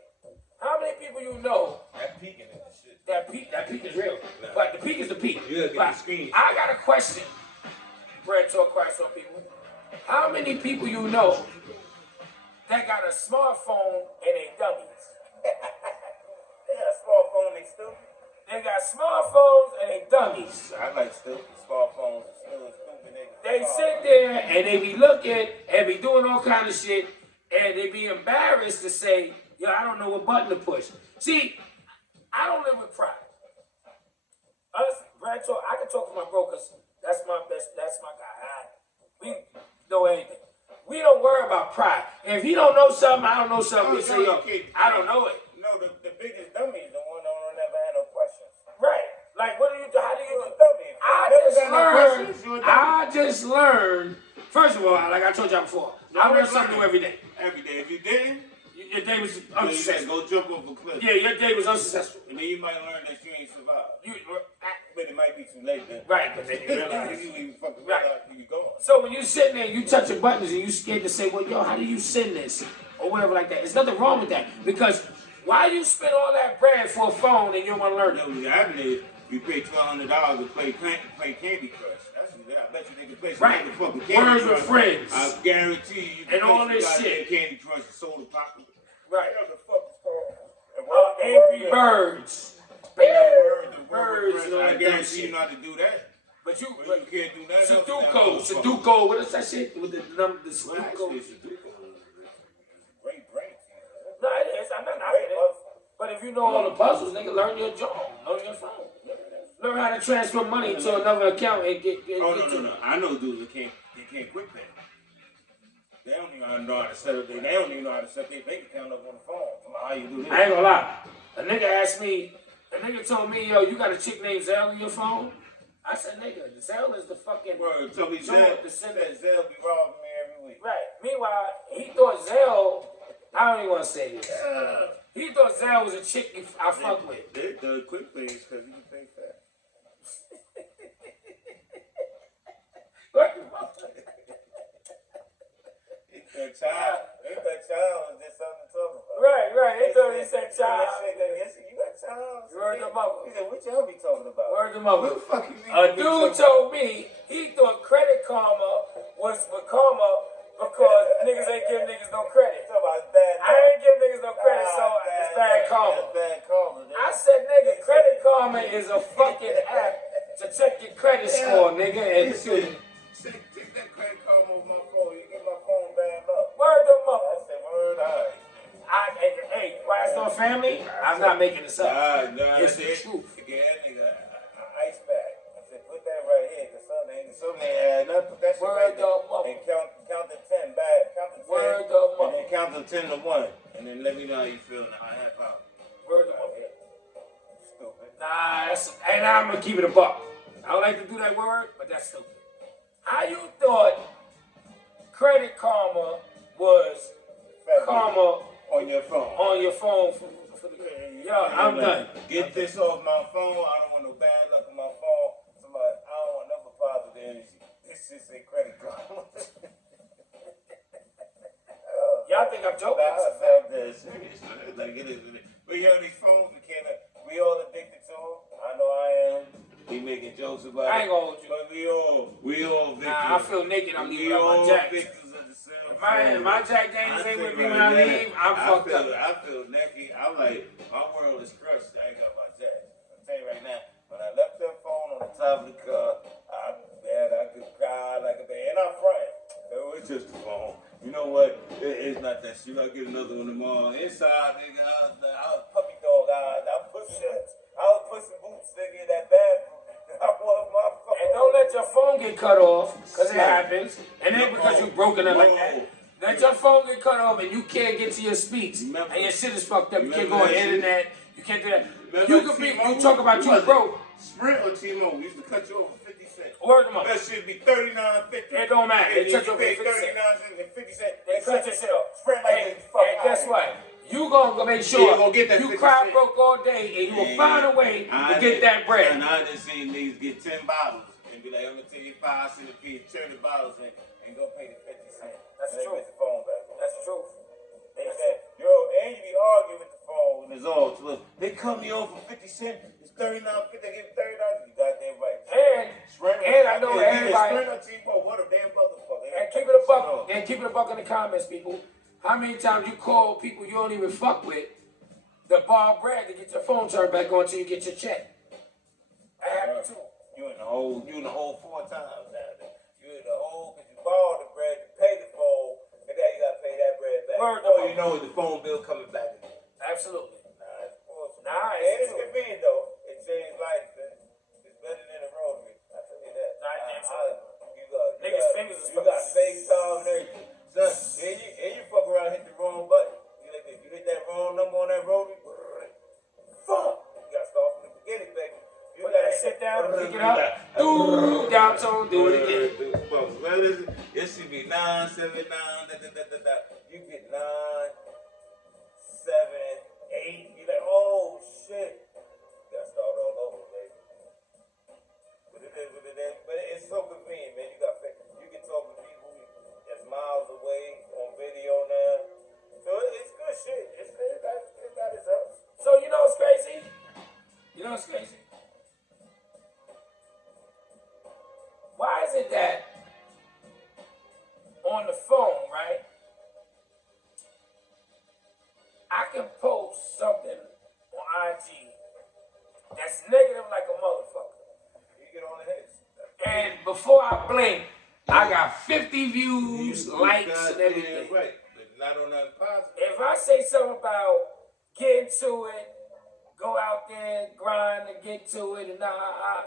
How many people you know? That peeking is the shit. That peak is real. No. But the peak is the peak. You gotta get the screen. I got a question. Bread talk Christ on people. How many people you know that got a smartphone and they dummies? They got a smartphone, they stupid. They got smartphones and they dummies. I like stupid smartphones. Stupid niggas. They sit there and they be looking and be doing all kind of shit, and they be embarrassed to say, yo, I don't know what button to push. See, I don't live with pride. I can talk to my bro because that's my best. That's my guy. We know anything. We don't worry about pride. If he don't know something, I don't know something. We say, yo, I don't know it. No, the biggest dummy is the one that don't never have no questions. Right. Like, what do you do? How do you do? Dummy. I just learned. First of all, like I told y'all before, I learn something new every day. Every day. If you didn't, your day was you unsuccessful. go jump off a cliff. Yeah, your day was unsuccessful. And then you might learn that you ain't survived. You But it might be too late then. right, but then you realize. You even fucking Right. realize where you going. So when you sitting there, you touching buttons and you scared to say, well, yo, how do you send this? Or whatever like that. There's nothing wrong with that. Because why you spend all that bread for a phone and you don't want to learn it? No, what happened is you pay $1,200 to play Candy Crush. I bet you they can play some Right. motherfucking Candy Crush. Words with friends. I guarantee you. And all this shit. Candy Crush and Soda Pop. Right. What the fuck is called? Angry Birds. Birds. I guarantee you not to do that. But you can't do that. Sudoku. What is that shit with the number? The Sudoku. Great brain. No, it is. I'm not knocking it. But if you know all the puzzles, nigga, learn your job. Learn your phone. Learn how to transfer money to another account and get. No. I know dudes that can't quick pay. They don't even know how to set up. They don't even know how to set their bank account up on the phone. How you do this? I ain't gonna lie. A nigga asked me. A nigga told me, yo, you got a chick named Zell in your phone? I said, nigga, Zell is the fucking. Bro, tell me Zell be robbing me every week. Right. Meanwhile, he thought Zell. I don't even want to say this. He thought Zell was a chick I fuck with. The quick thing is because you can pay fast. That child was just something to talk about. Right. They thought he said child. You got child. Word to mother. He said, what y'all be talking about? Word to mother. What the fuck you mean? A dude told me he thought Credit Karma was for karma because niggas ain't give niggas no credit. I ain't give niggas no credit, so it's bad karma. Bad karma. I said, nigga, Credit Karma is a fucking app to check your credit score, nigga. And take that credit card off my phone. You get my phone bad up. Word to mother. I said, word, all right. Hey, Wise on Family, I'm not making this up. Nah, It's the truth. Yeah, that nigga, ice bag. I said, put that right here, because something ain't adding up. Put that shit right there. And count to 10 back. Count to 10. Word to mother. And then count to 10 to 1. And then let me know how you feel in a half hour. Word to mother. Stupid. Nah, and I'm gonna keep it a buck. I don't like to do that word, but that's stupid. How you thought Credit Karma was karma on your phone? On your phone for the credit. Yo, I'm done. Get this off my phone. I don't want no bad luck on my phone. Somebody, I don't want nothing but positive energy. This is a Credit Karma. Y'all think I'm joking? I'm dead serious. Like it is. But yo, these phones, we all addicted to them. I know I am. We making jokes about it. I ain't gonna hold you. But we all victims. Nah, I feel naked. I'm leaving out my jack. Victims of the same. If my Jack Daniels ain't with me when I leave, I'm fucked up. I feel naked. I'm like, my world is crushed. I ain't got my jack. I'll tell you right now, when I left that phone on the top of the car, I could cry like a baby. And I'm frightened. It was just a phone. You know what? It's not that shit. I'll get another one tomorrow. Inside, nigga, I was puppy dog eyes. I was pushing boots, nigga, in that bathroom. I was my phone. And don't let your phone get cut off, because it happens. And then because you broken it like that. Let your phone get cut off and you can't get to your speech. And your shit is fucked up. You can't go on the internet. You can't do that. You talk about you broke. Sprint or T-Mobile used to cut you over 50 cents. Word them up. That shit be $39.50. It don't matter. They cut you over 50 cents. They cut your shit off. Sprint like this. And guess what? You gonna make sure you cry broke all day and you will find a way to get that bread. And I just seen niggas get 10 bottles and be like, I'm gonna take you 5 cents a piece, 30 bottles and go pay the 50 cents. That's the truth. Get the phone back. That's the truth. They said, yo, and you be arguing with the phone when it's all to us. They cut me off for 50 cents. It's $39.50. They give me $30. You got that right. And I know everybody. What a damn motherfucker. And keep it a buck. And keep it a buck in the comments, people. How many times you call people you don't even fuck with to borrow bread to get your phone turned back on until you get your check? That happened too. You in the hole 4 times now. You in the hole because you borrowed the bread, you pay the phone, and then you got to pay that bread back. You know the phone bill coming back again. Absolutely. Nah, it's bullshit. Nah, it's convenient though. It changed life, man. It's better than a Niggas' fingers is You got FaceTime and everything. Son, and you fuck around and hit the wrong button. You hit that wrong number on that road. Fuck! You gotta start from the beginning, baby. You gotta sit down and pick it up. Do down tone, do it again. What is it? It should be 979. You get 9, 7, 8. You like, oh shit. You gotta start all over, baby. But it's so convenient, man. You can talk to people that's miles away on video now. So it's good shit. It got its ups. So you know what's crazy? Why is it that on the phone, right, I can post something on IG that's negative like a motherfucker. You get on the hits. And before I blink, I got 50 views, likes, and everything. Right, but not on nothing positive. If I say something about getting to it, go out there, grind, and get to it, and I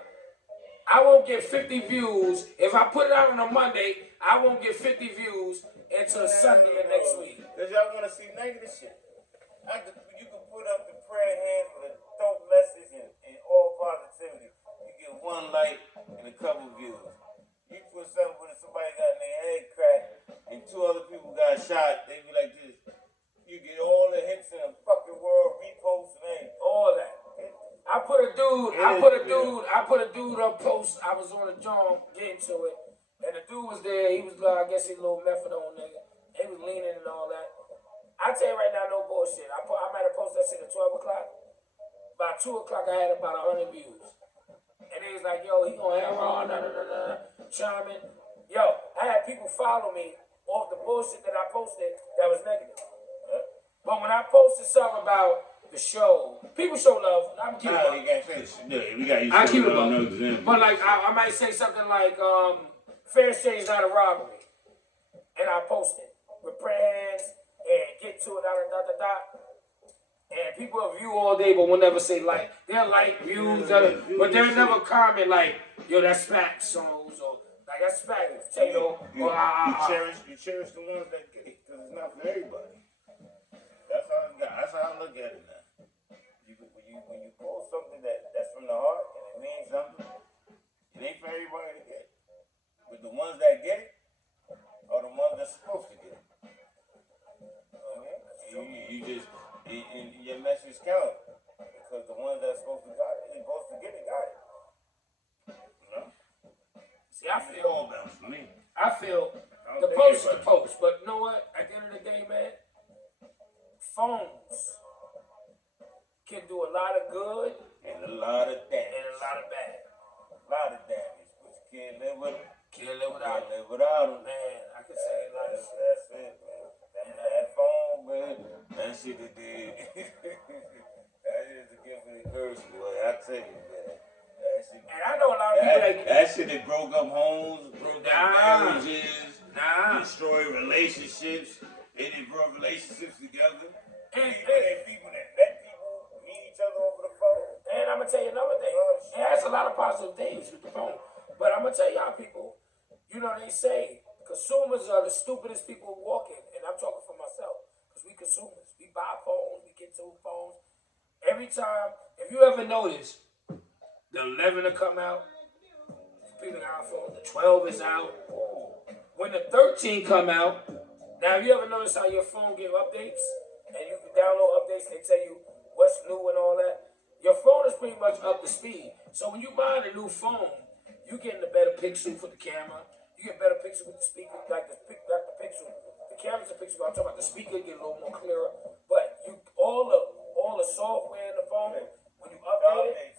won't get 50 views. If I put it out on a Monday, I won't get 50 views until Sunday of next week. Because y'all want to see negative shit. You can put up the prayer hands with a dope message and all positivity. You get 1 like and a couple views. You put something with somebody got their head cracked and 2 other people got shot, they be like this. You get all the hits in the fucking world, reposts and all that. I put a dude up post. I was on a John getting to it, and the dude was there. He was I guess he a little methadone nigga. He was leaning and all that. I tell you right now, no bullshit. I might have posted that shit at 12 o'clock. By 2 o'clock, I had about 100 views. And he was like, yo, he gonna have on, chiming. Yo, I had people follow me off the bullshit that I posted that was negative. But when I posted something about the show, people show love. I'm keeping it. you can't say this. We got you. I keep it up. But like, I might say something like, fair exchange not a robbery. And I post it with prayers and get to it, and people will view all day, but will never say like. They'll like views, but they'll never comment like, yo, that's smack songs, or like that's smack potato. You cherish the ones that get it, because it's not for everybody. That's how I look at it now. When you post something that's from the heart and it means something, it ain't for everybody to get. But the ones that get it are the ones that's supposed to get it. Your message count because the ones that's supposed to get it got it. You know? See, I feel all bounce for me. I feel the post is the post, but you know what? At the end of the day, man, phones can do a lot of good and a lot of damage. And a lot of bad. A lot of damage, but you can't live with them. Can't live without them. Man, I can say a lot of shit. That's it, man. That phone, man, that shit it did. That is a gift and a curse, boy. I tell you, man. And I know a lot of people that shit that broke up homes, broke up marriages, destroyed relationships. They did brought relationships together. And people that let people meet each other over the phone. And I'm gonna tell you another thing. It has a lot of positive things with the phone. But I'm gonna tell y'all people, you know they say consumers are the stupidest people walking, and I'm talking for myself, because we consumers. We buy phones, we get two phones. Every time, if you ever notice, the 11 will come out, speaking of iPhone, the 12 is out. When the 13 come out, now have you ever noticed how your phone give updates? And you can download updates, they tell you what's new and all that. Your phone is pretty much up to speed. So when you buy a new phone, you getting a better pixel for the camera. You get better pixel with the speaker, like the pixel. The camera's a pixel, I'm talking about the speaker get a little more clearer. But all the software in the phone, when you update it,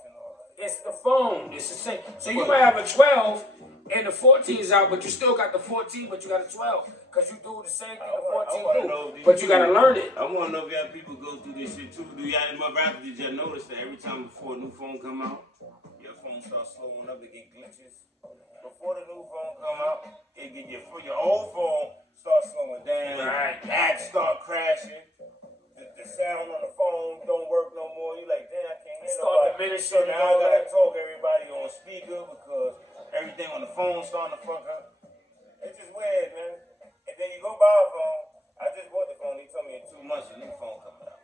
it's the phone. It's the same. So you might have a 12 and the 14 is out, but you still got the 14, but you got a 12. Because you do the same thing the 14 do. But you got to learn it. I want to know if y'all people go through this shit too. Did y'all notice that every time before a new phone come out, your phone starts slowing up, it get glitches? Before the new phone come out, it get your old phone starts slowing down. Right. Apps start crashing. The sound on the phone don't work no more. You like, damn, I can't hear nobody. So now I gotta talk everybody on speaker because everything on the phone starting to fuck up. buy a phone. I just bought the phone. He told me in 2 months a new phone coming out.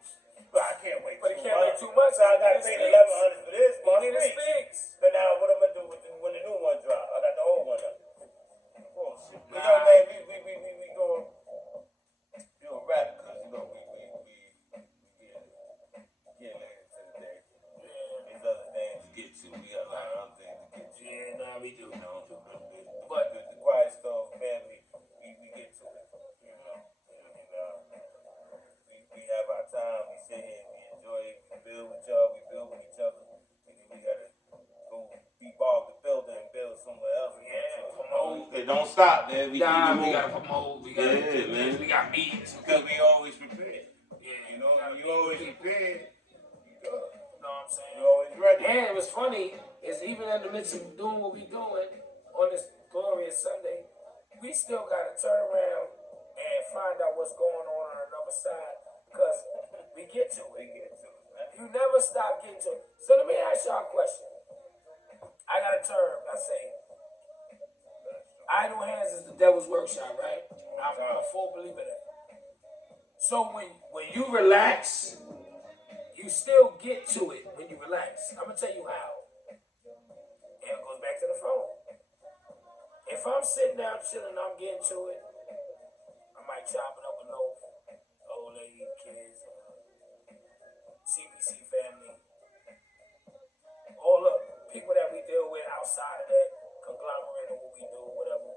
But I can't wait. But he can't wait 2 months. So I got to pay $1,100 for this. He need his speaks. So now what I'm gonna do when the new one drop? I got the old one up. Bullshit. Nah. You know, man, we go do a rap because you know we get later to the day. Yeah. There's other things to get to. We got a lot of other things to get to. Yeah, nah, we do. You know, but the Quiet Storm family, we get to it. You know, and we have our time. We sit here, we enjoy it. We build with y'all. We build with each other. And then we gotta go debark the building and build somewhere else. Yeah, promote. It don't stop, man. We gotta promote. We gotta do man. things. We got meetings. Because we always prepared. Yeah, You know, when you always prepared, you go. You know what I'm saying? You always ready. And it was funny is even in the midst of doing what we doing on this glorious Sunday, we still gotta turn around and find out what's going on another side because we get to it. You never stop getting to it. So let me ask y'all a question. I got a term. I say, idle hands is the devil's workshop, right? I'm a full believer in that. So when you relax, you still get to it when you relax. I'm gonna tell you how. And it goes back to the phone. If I'm sitting down chilling, I'm getting to it. I might chop it up a loaf. Old lady, kids, CPC family. All the people that we deal with outside of that conglomerate of what we do, whatever.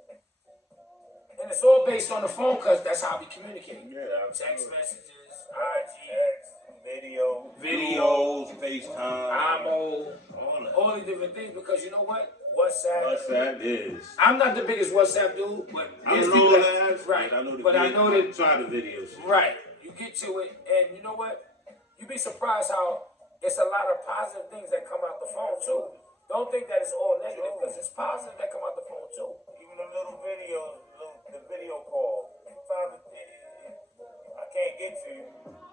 And it's all based on the phone because that's how we communicate. Yeah, Text messages, IG, videos, FaceTime, IMO, all these different things because you know what? WhatsApp is. I'm not the biggest WhatsApp dude, but there's people that, right. I know that try the videos. Right. You get to it, and you know what? You'd be surprised how it's a lot of positive things that come out the phone too. Don't think that it's all negative because it's positive that come out the phone too. Even the little videos, the video call. Sometimes I can't get to you,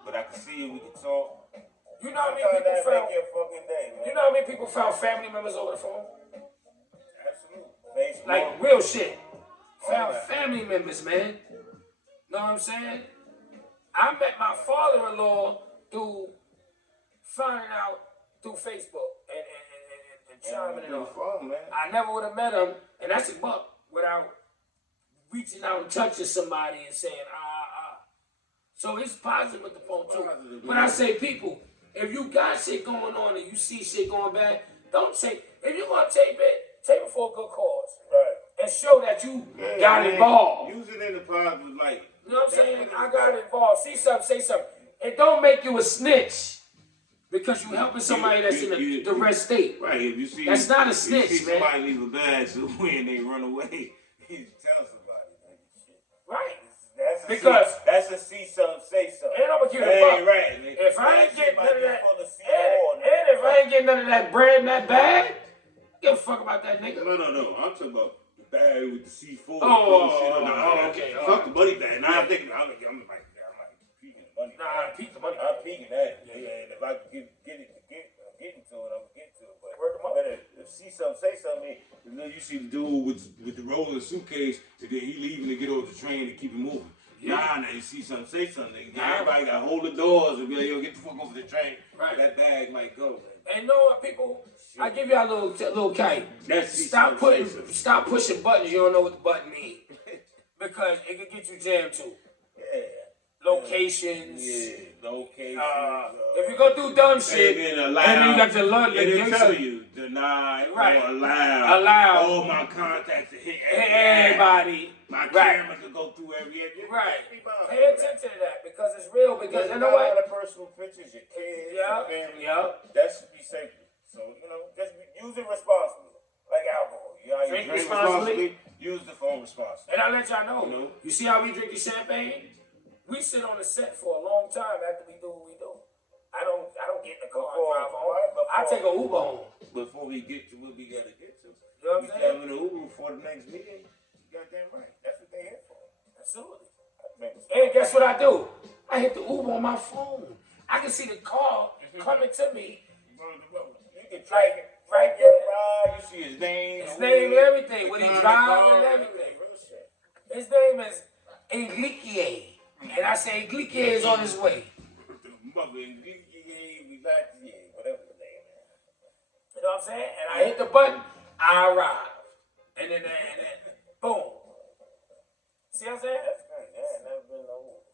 but I can see you. We can talk. You know how many people found? Make your fucking day, man. You know how many people found family members over the phone? Absolutely. Facebook. Like real shit. Found family members, man. Know what I'm saying? I met my father-in-law through finding out through Facebook and chiming it off. I never would have met him, and that's a buck, without reaching out and touching somebody and saying, So it's positive with the phone too. But I say, people, if you got shit going on and you see shit going bad, don't tape. If you want to tape it for a good cause. Right. And show that you got involved. Use it in the positive light. You know what I'm saying? I got involved. See something, say something. It don't make you a snitch because you helping somebody that's in a duress state. Right. If you see that's not a snitch, you see man. Somebody leave a bad when they run away, you tell somebody. Right. That's a see something, say something. And I'm gonna give it a buck. Right. If I ain't getting none of that, and if I ain't getting none of that bread in that bag, give a fuck about that nigga. No. I'm talking about the bag with the C4. Okay. Fuck the money bag. Now I'm thinking, I'm like peeking the money. Nah, I'm peeking the money. I'm peeking that. Yeah. And if I can get into it, I'm getting to it. But if see something, say something. And then you see the dude with the rolling suitcase, and then he leaving to get off the train to keep it moving. Nah, you see something, say something. Everybody got to hold the doors and be like, yo, get the fuck off the train. Right. That bag might go. And you know what, people? I give y'all a little kite. Stop pushing buttons. You don't know what the button means because it could get you jammed too. Yeah. Locations. Locations. If you go do dumb shit, and then you got to learn. It'll tell you deny or allow all my contacts to hit everybody. My camera to go through every area. Right. Pay attention to that because it's real. Because you know what? The personal pictures, your kids, your family. That should be safe. So just use it responsibly, like alcohol. Drink responsibly. Use the phone responsibly. And I let y'all know. You see how we drink the champagne? We sit on the set for a long time after we do what we do. I don't get in the car and drive home. I take an Uber home. Before we get to what we gotta get to. You know what I'm saying? Having an Uber for the next meeting. You goddamn right. That's what they here for. Absolutely. And guess what I do? I hit the Uber on my phone. I can see the car coming to me. You can track it right there. You see his name. His name and everything. When he drives and everything. His name is Englique. And I say Englique is on his way. Mother Englique, whatever the name is. You know what I'm saying? And I hit the button, I arrive. And then boom. See what I'm saying? That's crazy. I ain't never been no Uber.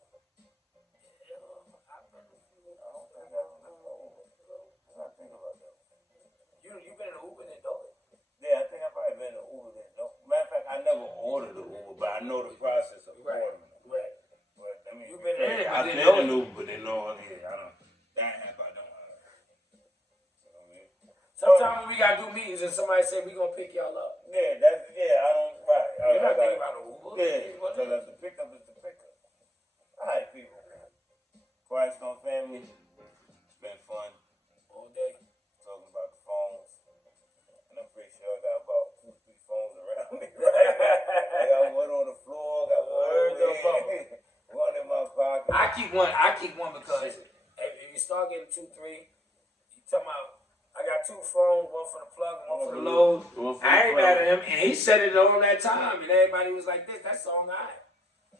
You've been in an Uber and don't it? Yeah, I think I've probably been in an Uber then. No. Matter of fact, I never ordered an Uber, but I know the process of ordering them. Right. But, I mean, You've been in it, I've but been didn't in know Uber, but didn't know it. Yeah, I don't. That app I don't have. You know what I mean? Sometimes when we gotta do meetings and somebody say we gonna pick y'all up. Yeah, I don't. Right. You're not thinking about an Uber. Yeah, because the pickup is the pickup. All right, people. Quiet Storm family. It's been fun All day. talking about the phones. And I'm pretty sure I got about 2, 3 phones around me right now. I got one on the floor, got one one in my pocket. I keep one because if you start getting 2, 3, you talking about I got 2 phones, one for the plug and one for the load. I ain't mad at him, and he said it all that time, and everybody was like, "That song, I."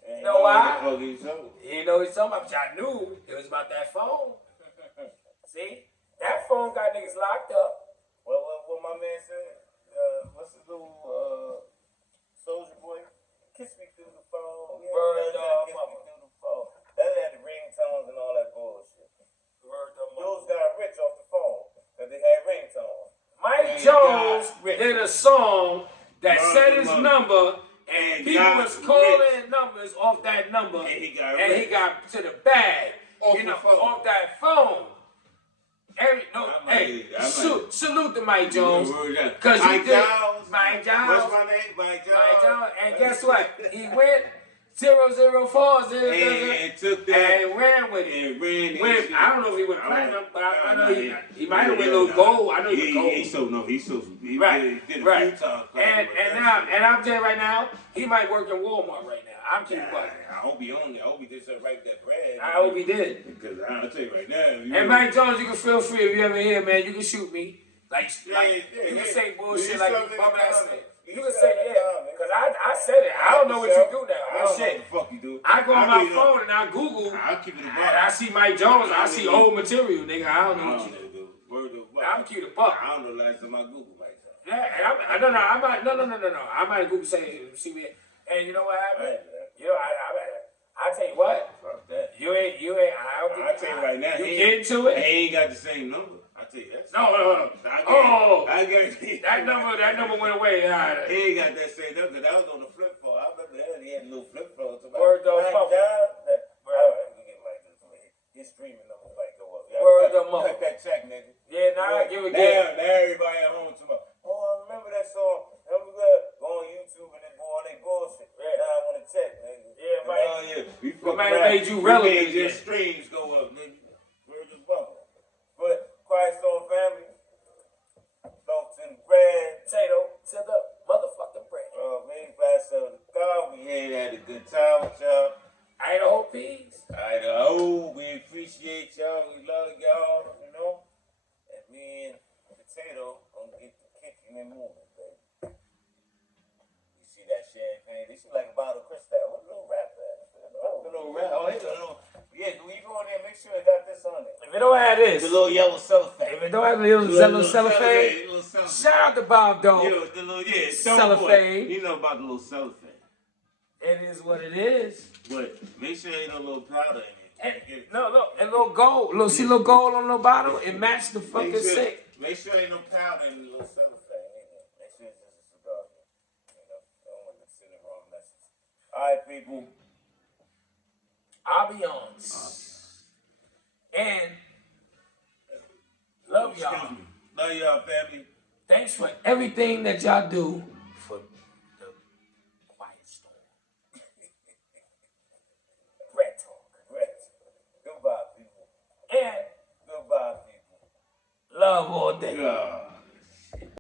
You know why? He didn't know what he's talking about, but I knew it was about that phone. See, that phone got niggas locked up. What my man said? What's his little Soldier Boy? Kiss me through the phone. Yeah, Word kiss dog me mama. through the phone. That had the ringtones and all that bullshit. Word dog mama. Those got rich off the phone because they had ringtones. Mike Jones did a song that said his number, and people was calling numbers off that number, and he got to the bag, off that phone. Salute to Mike Jones, because he did. Mike Jones. What's my name? Mike Jones. And guess what? He went 004 and took that and ran with it. And ran I don't know if he went platinum, but I know he might have went a little gold. I know he went gold. He did a few times. And I'm telling you right now, he might work in Walmart right now. I'm keeping quiet. I hope he owned it. I hope he just write that bread. I hope he did. Because I'll tell you right now. And Mike Jones, you can feel free if you ever here, man. You can shoot me. You can say bullshit like you bum ass nigga. You can say because I said it. I don't know what you do now. I don't know what the fuck you do. I go on my phone and I Google. I'll keep it a buck. And I see Mike Jones. I see old material, nigga. I don't know what you do. Word of buck. I'm keep it a buck. I don't know last time I Googled Mike Jones. Yeah, and I might Google say see me. And you know what happened? You know, I tell you what. Fuck that. You ain't. I tell you right now. You get into it. He ain't got the same number. I tell you that. No. I guarantee that number went away. He ain't got that same number. That was on the flip phone. I remember that. He had a little flip phone. Word dog mama. His streaming number might go up. Word dog mama. Cut that check, nigga. Yeah, now I give it Now everybody at home tomorrow. Oh, I remember that song. I'm gonna go on YouTube and then go on their bullshit. Now I want to check, nigga. Yeah, man. We might have made you relevant. We made your streams go up, nigga. We're just bumping. But Quiet Storm family, loaf to the bread, potato to the motherfucking bread. Maybe pass out the car. We had a good time with y'all. Idaho peas. We appreciate y'all. We love y'all, you know. And me and Potato gonna get the kicking and moving, baby. You see that champagne? This is like a bottle of Cristal. What a little wrap that? A little wrap. Oh, it's a little. Yeah, when you go in there, make sure it got this on it. If it don't have this, the little yellow cellophane. If it don't have the little cellophane, shout out to Bob Dome. The little cellophane. You know about the little cellophane. It is what it is. But make sure ain't no little powder in it. No, and little gold. See little gold on the bottle? It matched the fucking sick. Make sure ain't no powder in the little cellophane either. Make sure it's just a cigar. You know, don't want to send the wrong message. All right, people. Ambiance. And love y'all. Love y'all, family. Thanks for everything that y'all do for the Quiet Storm. Bread Talk. Goodbye, people. And goodbye, people. Love all day. Yeah.